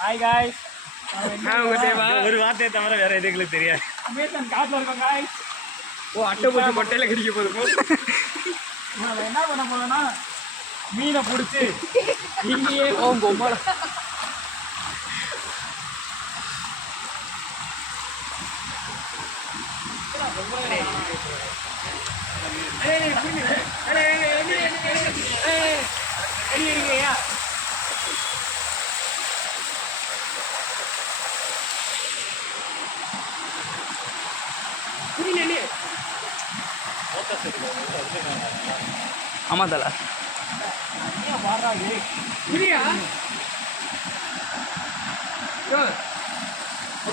Hi guys. ஒரு வார்த்தையை தவிர வேற எது எங்களுக்கு தெரியாது. அமேசான் காட்டுல இருக்கோம் காய்ஸ். ஓ அட்டை போட்டு கொட்டையில கடிக்க போதும். நான் என்ன பண்ண போறேன்னா மீனை பிடிச்சி இங்கேயே பொம்மை ஆமா தல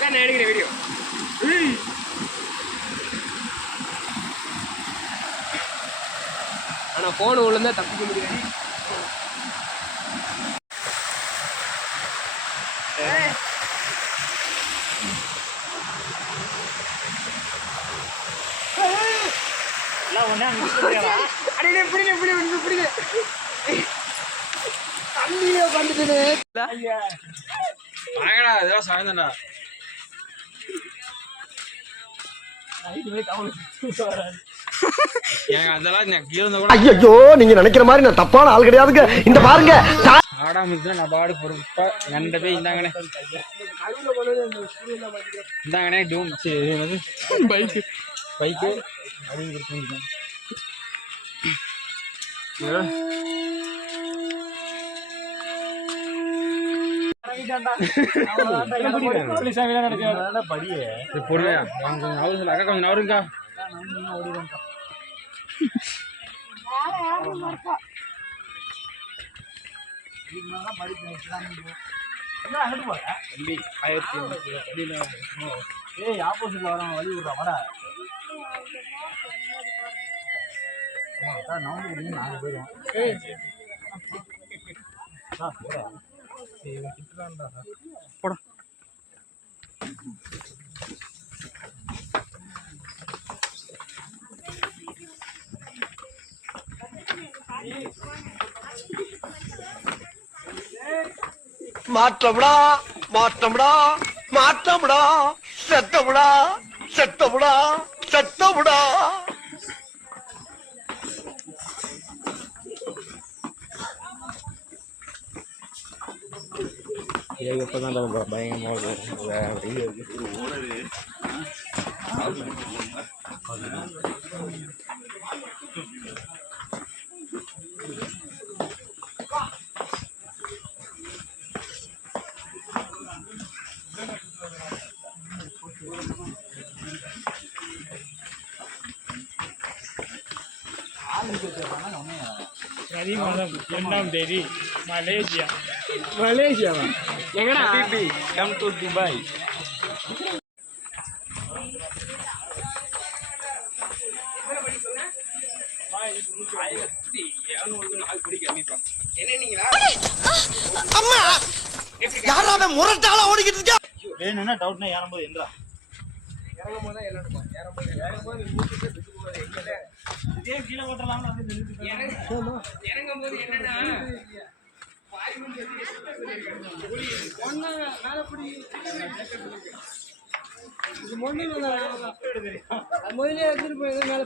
நான் எடுக்கிறேன் வீடியோ. ஆனா போன் உள்ளதா தப்பிக்க முடியாது. எல்லாம் ஒண்ணே அங்க அடே பிடிங்க தண்ணியில வந்துட்டே. வாங்கடா இதெல்லாம் சாயந்தா. ஐயோ நீங்க நினைக்கிற மாதிரி நான் தப்பான ஆள் கிடையாதுங்க. இந்த பாருங்க ஆடாம நான் பாடு பொறுப்பா நண்ட போய் இந்தாங்கண்ணே இந்தாங்கண்ணே டூம் பைக்கு பைக்கு அப்படின்னு கொடுத்துருக்கேன். பொறுமையா கொஞ்சம் அக்கா கொஞ்சம் நவருங்கக்கா. ஆப்போசிட்ல வர வழி விடுறா வர நாங்க போயிடுவோம். போட மாற்றம்டா மாற்றம்டா மாற்றம்டா செத்தமுடா செத்தமுடா செத்தமுடா. இப்பதான் பயங்கரமா மாதம் 2ஆம் தேதி மலேசியா எங்கடா கம் டு துபாய். அம்மா யாராவது முரட்டால ஓடிக்கிட்டு இருக்கா. வேணும்னா டவுட்னா ஏறும்போது என்றா கீழே ஓட்டலாம். இறங்கும்போது என்னன்னா முதலே எடுத்துட்டு போய் மேல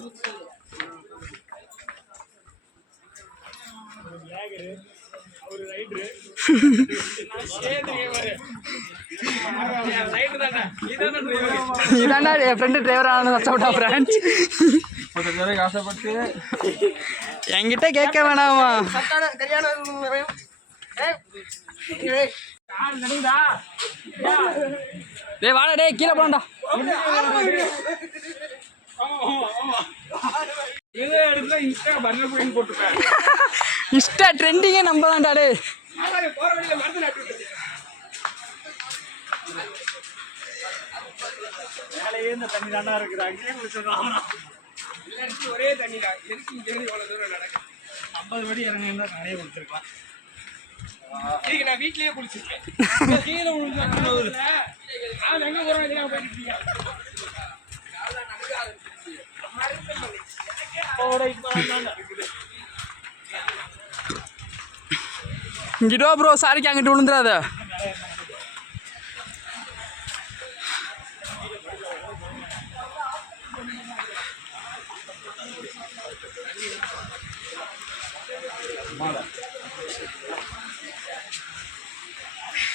இதாண்டா என் ஃப்ரெண்டு டிரைவர் ஆனது கஷ்டப்பட்டா ஃப்ரெண்ட்ஸ். ஆசைப்பட்டு என்கிட்ட கேட்க வேணாமா. டேய் வாடா டேய் கீழே போடா. இன்ஸ்டா ட்ரெண்டிங்கே நம்ம தான்டா டே. மேலேயே இந்த தண்ணி தாண்டா இருக்குது. அங்கேயே குளிச்சிடலாம். ஒரே தண்ணி தான். எதுக்கு இங்க இருந்து இவ்வளவு தூரம் நடக்கும்? 50 படி இறங்கியிருந்தா நிறைய குளிச்சிருக்கலாம். இதுக்கு நான் வீட்லயே குளிச்சிருக்கேன். கீழே விழுந்தா எங்க போறோம் இல்லையா போயிட்டு இங்கிட்டோ ப்ரோ சாரிக்கு அங்கிட்டு விழுந்துடாத.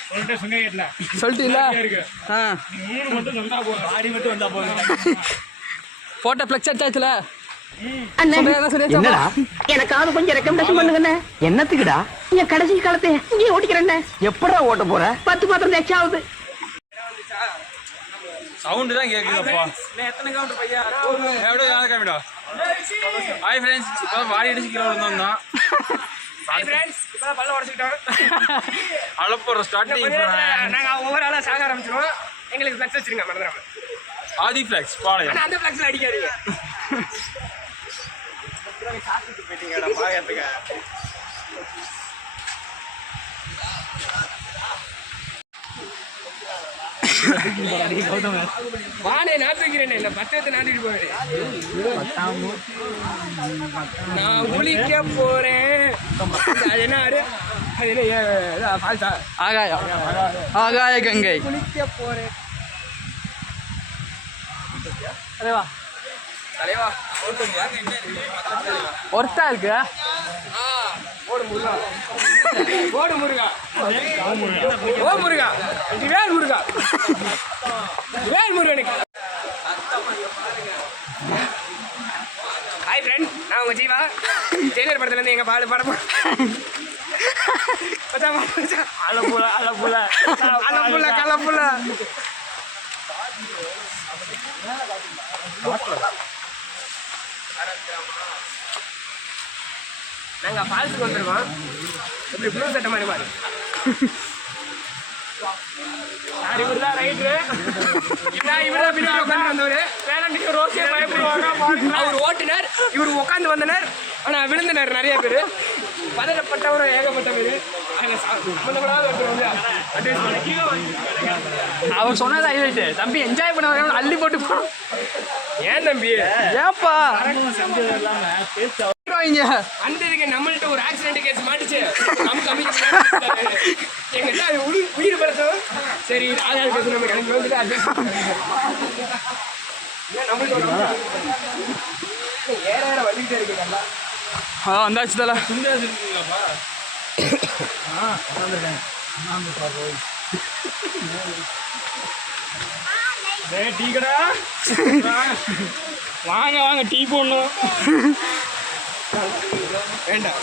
சொல்லிட்டு சொங்க கேட்டல சொல்லிட்டீங்களா? இருக்கு ஆ 3 மட்டும் சொன்னா போதும். ஆடி மட்டும் வந்தா போதும். போட்டோ ஃப்ளெக்ஸ் அடிச்சாச்சுல? அண்ணே, சொல்லியாச்சா? என்னடா எனக்காவது கொஞ்சம் ரெக்கமெண்டேஷன் பண்ணுங்கண்ணே. என்னத்துக்குடா என் கடைசி காலத்தை இங்கே ஓட்டிக்கிறேண்ணே. எப்படா ஓட்ட போற 10 பாத்திரம் எக்ஸ்ட்ரா ஆகுது. சவுண்ட் தான் கேக்குதுப்பா. எத்தனை கவுண்டர் பையா? எவ்வளவு யாரு காமிடா? ஹாய் ஃப்ரெண்ட்ஸ், இப்போ வாடி அடிச்சு கீழ விழுந்தோம். ஹாய் ஃப்ரெண்ட்ஸ், இப்போ பல்ல உடைச்சிட்டோம். அலப்பற ஸ்டார்டிங் நாங்க ஒவ்வொரு ஆளா சாக ஆரம்பிச்சிரோம். எங்களுக்கு ஃப்ளெக்ஸ் வச்சிருங்க மறந்துடாம. ஆதி ஃப்ளெக்ஸ் பாளையம். ஆனா அந்த ஃப்ளெக்ஸ்ல அடிக்காதீங்க. சாப்பிட்டு போயிட்டீங்கடா பாயத்துக்கு. வானே நான் தூக்கிறேன். இல்ல 10 நாட்டிட்டு போறேன். நான் குளிக்க போறேன். அது என்ன அது என்ன ஃபால்ஸா? ஆகாய கங்கை. குளிக்க போறேன். தலைவா தலைவா ஒர்த்தா இருக்கு. ஓடு முருகா, ஓடு முருகா, ஓ முருகா, வேல் முருகா, வேல் முருகனுக்கு. ஹாய் ஃப்ரெண்ட், நான் உங்க ஜீவா. டெய்லர் படத்துல இருந்து எங்க பாடு படம் அலப்புல அலப்புல அலப்புல கலப்புல. நாங்க ஃபால்ஸுக்கு வந்துருக்கோம். இப்படி ப்ளூ சட்டை மாதிரி பாரு. இவர்தான் ரைட்ரு. இவர்தான் பின்னாடி உட்காந்து வந்தவர். வேளாண்மைக்கு ரோஸே பயப்படுவாங்க. அவர் ஓட்டுனர், இவர் உட்காந்து வந்தனர். ஆனா விழுந்தனர் நிறைய பேர். பதறப்பட்டவரும் ஏகப்பட்ட பேர். அவர் சொன்னது ஹைலைட். தம்பி என்ஜாய் பண்ண வரணும், அள்ளி போட்டு போகணும். ஏன் தம்பி? ஏப்பா அந்த இதுக்கு நம்மள்ட்ட ஒரு ஆக்சிடென்ட் கேஸ் மாட்டுச்சு. எங்கிட்ட உயிர் பறத்தோம். சரி ஆதார் கேஸ் நம்ம கிளம்பி வந்துட்டு நம்மள்ட்ட ஏற வந்துகிட்டே இருக்கு. நல்லா வந்தாச்சு தல. டீ கடா வாங்க வாங்க டீ போடணும். வேண்டாம்.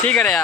டீ கடையா?